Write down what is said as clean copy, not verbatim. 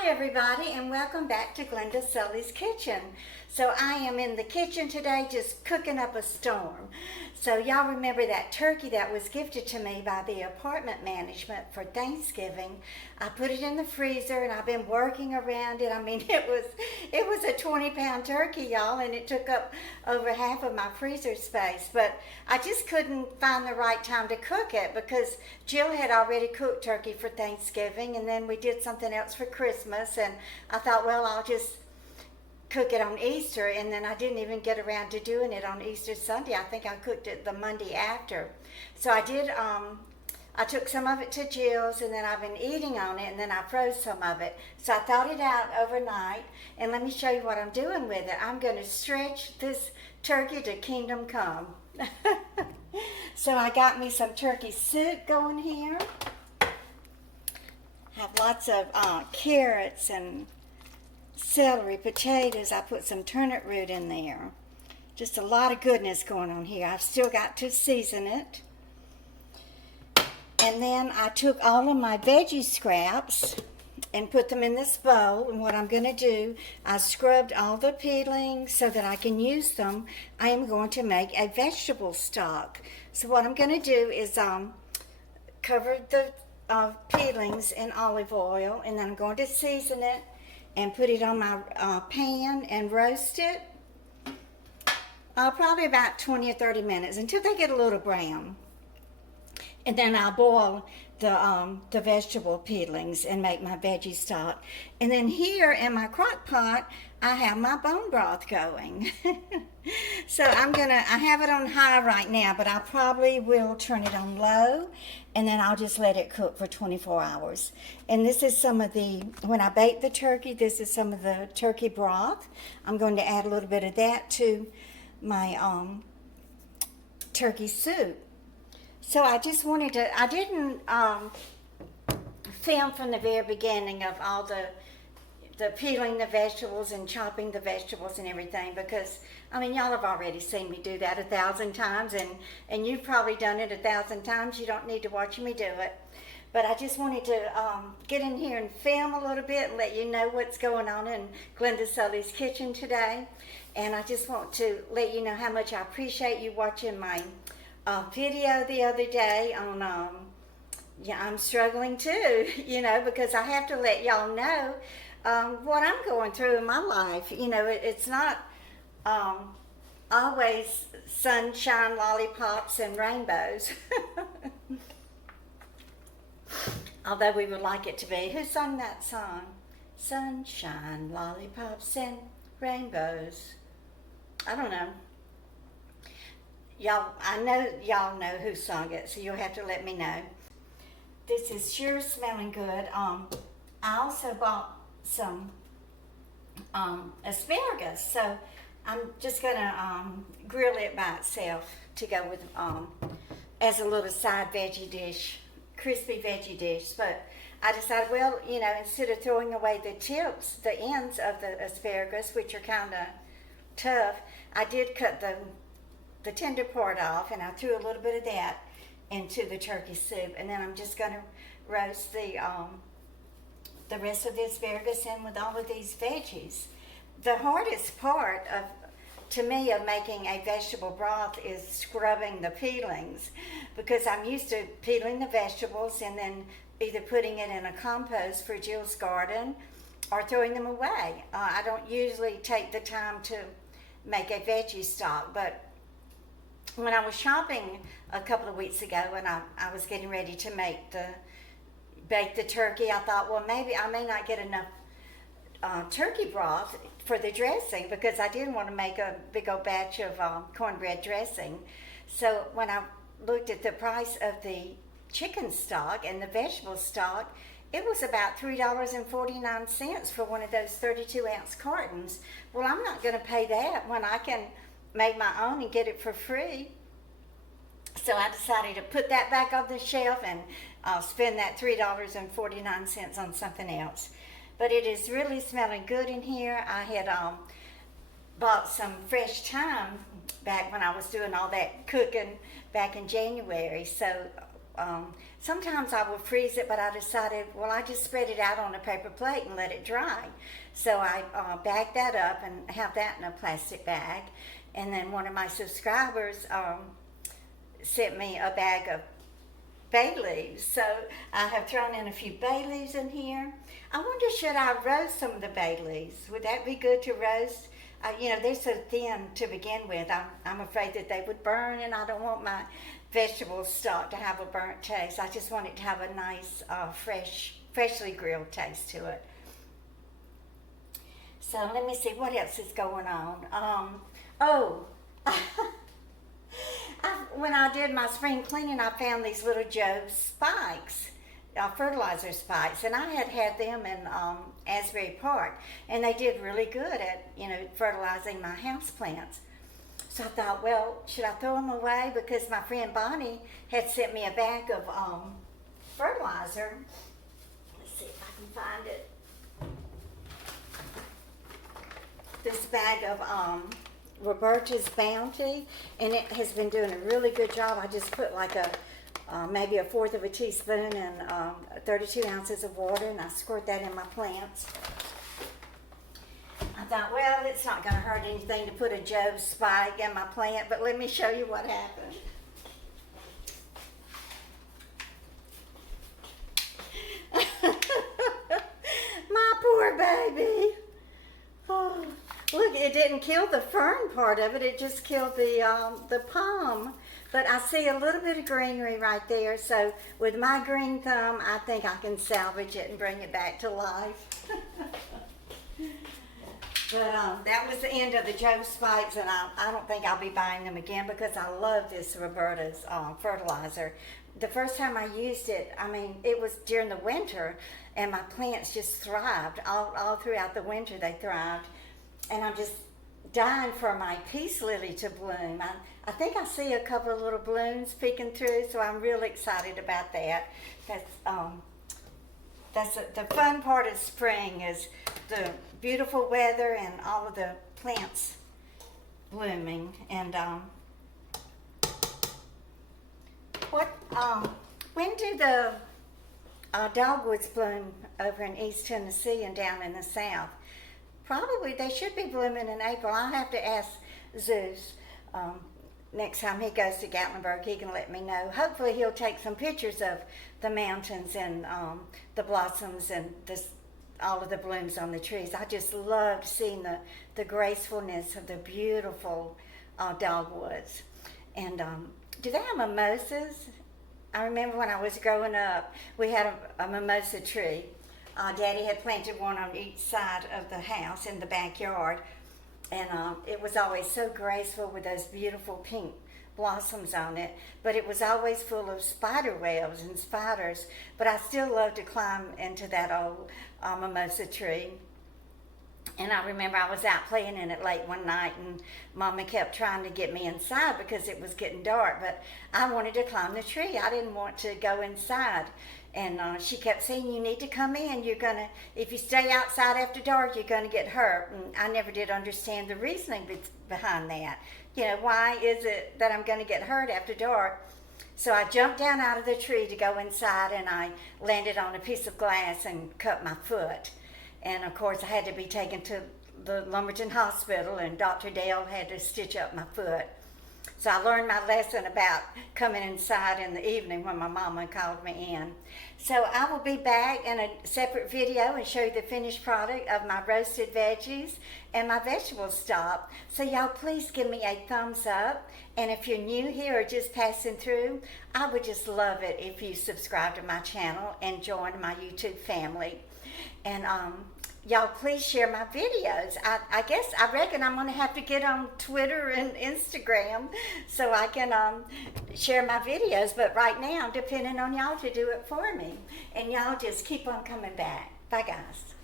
Hi everybody, and welcome back to Glenda Sully's Kitchen. So I am in the kitchen today just cooking up a storm. So y'all remember that turkey that was gifted to me by the apartment management for Thanksgiving. I put it in the freezer and I've been working around it. I mean, it was a 20-pound turkey, y'all, and it took up over half of my freezer space. But I just couldn't find the right time to cook it because Jill had already cooked turkey for Thanksgiving, and then we did something else for Christmas, and I thought, well, I'll just cook it on Easter, and then I didn't even get around to doing it on Easter Sunday. I think I cooked it the Monday after. So I did, I took some of it to Jill's, and then I've been eating on it, and then I froze some of it. So I thawed it out overnight, and let me show you what I'm doing with it. I'm going to stretch this turkey to kingdom come. So I got me some turkey soup going here. Have lots of carrots and celery, potatoes. I put some turnip root in there. Just a lot of goodness going on here. I've still got to season it. And then I took all of my veggie scraps and put them in this bowl. And what I'm going to do, I scrubbed all the peelings so that I can use them. I am going to make a vegetable stock. So what I'm going to do is cover the peelings in olive oil, and then I'm going to season it and put it on my pan and roast it probably about 20 or 30 minutes until they get a little brown. And then I'll boil the vegetable peelings and make my veggie stock. And then here in my crock pot, I have my bone broth going. So I have it on high right now, but I probably will turn it on low, and then I'll just let it cook for 24 hours. And this is some of when I bake the turkey, this is some of the turkey broth. I'm going to add a little bit of that to my turkey soup. So I just wanted to, I didn't film from the very beginning of all the peeling the vegetables and chopping the vegetables and everything, because, I mean, y'all have already seen me do that 1,000 times, and you've probably done it 1,000 times. You don't need to watch me do it. But I just wanted to get in here and film a little bit and let you know what's going on in Glenda Sully's kitchen today. And I just want to let you know how much I appreciate you watching my video the other day on, yeah, I'm struggling too, you know, because I have to let y'all know what I'm going through in my life. You know, it's not always sunshine, lollipops, and rainbows. Although we would like it to be. Who sung that song? Sunshine, lollipops, and rainbows. I don't know. Y'all, I know y'all know who sung it, so you'll have to let me know. This is sure smelling good. I also bought some asparagus, so I'm just gonna grill it by itself to go with as a little side veggie dish, crispy veggie dish. But I decided, well, you know, instead of throwing away the tips, the ends of the asparagus, which are kind of tough, I did cut the tender part off, and I threw a little bit of that into the turkey soup, and then I'm just going to roast the rest of the asparagus in with all of these veggies. The hardest part to me of making a vegetable broth is scrubbing the peelings, because I'm used to peeling the vegetables and then either putting it in a compost for Jill's garden or throwing them away. I don't usually take the time to make a veggie stock, but when I was shopping a couple of weeks ago and I was getting ready to bake the turkey, I thought, well, maybe I may not get enough turkey broth for the dressing, because I didn't want to make a big old batch of cornbread dressing. So when I looked at the price of the chicken stock and the vegetable stock, it was about $3.49 for one of those 32-ounce cartons. Well, I'm not going to pay that when I can make my own and get it for free. So I decided to put that back on the shelf and spend that $3.49 on something else. But it is really smelling good in here. I had bought some fresh thyme back when I was doing all that cooking back in January. So sometimes I will freeze it, but I decided, well, I just spread it out on a paper plate and let it dry. So I bagged that up and have that in a plastic bag. And then one of my subscribers sent me a bag of bay leaves. So I have thrown in a few bay leaves in here. I wonder, should I roast some of the bay leaves? Would that be good to roast? They're so thin to begin with. I'm afraid that they would burn, and I don't want my vegetable stock to have a burnt taste. I just want it to have a nice, freshly grilled taste to it. So let me see what else is going on. When I did my spring cleaning, I found these little Joe spikes, fertilizer spikes, and I had them in Asbury Park, and they did really good at fertilizing my house plants. So I thought, well, should I throw them away? Because my friend Bonnie had sent me a bag of fertilizer. Let's see if I can find it. This bag of Roberta's Bounty, and it has been doing a really good job. I just put like maybe a fourth of a teaspoon and 32 ounces of water, and I squirt that in my plants. I thought, well, it's not going to hurt anything to put a Joe spike in my plant, but let me show you what happened. My poor baby. Oh, look, it didn't kill the fern part of it. It just killed the palm. But I see a little bit of greenery right there. So with my green thumb, I think I can salvage it and bring it back to life. But that was the end of the Joe spikes, and I don't think I'll be buying them again because I love this Roberta's fertilizer. The first time I used it, it was during the winter, and my plants just thrived. All throughout the winter, they thrived. And I'm just dying for my peace lily to bloom. I think I see a couple of little blooms peeking through, so I'm really excited about that. That's the fun part of spring, is the beautiful weather and all of the plants blooming. And when do the dogwoods bloom over in East Tennessee and down in the South? Probably they should be blooming in April. I'll have to ask Zeus next time he goes to Gatlinburg. He can let me know. Hopefully he'll take some pictures of the mountains and the blossoms and all of the blooms on the trees. I just loved seeing the gracefulness of the beautiful dogwoods. And do they have mimosas? I remember when I was growing up, we had a mimosa tree. Daddy had planted one on each side of the house in the backyard, and it was always so graceful with those beautiful pink blossoms on it, but it was always full of spider webs and spiders. But I still loved to climb into that old mimosa tree. And I remember I was out playing in it late one night, and Mama kept trying to get me inside because it was getting dark, but I wanted to climb the tree. I didn't want to go inside. And she kept saying, you need to come in. If you stay outside after dark, you're going to get hurt. And I never did understand the reasoning behind that. Why is it that I'm going to get hurt after dark? So I jumped down out of the tree to go inside, and I landed on a piece of glass and cut my foot. And of course, I had to be taken to the Lumberton Hospital, and Dr. Dale had to stitch up my foot. So I learned my lesson about coming inside in the evening when my mama called me in. So I will be back in a separate video and show you the finished product of my roasted veggies and my vegetable stock. So y'all please give me a thumbs up. And if you're new here or just passing through, I would just love it if you subscribe to my channel and join my YouTube family. And y'all please share my videos. I reckon I'm gonna have to get on Twitter and Instagram so I can share my videos, but right now I'm depending on y'all to do it for me. And y'all just keep on coming back. Bye guys.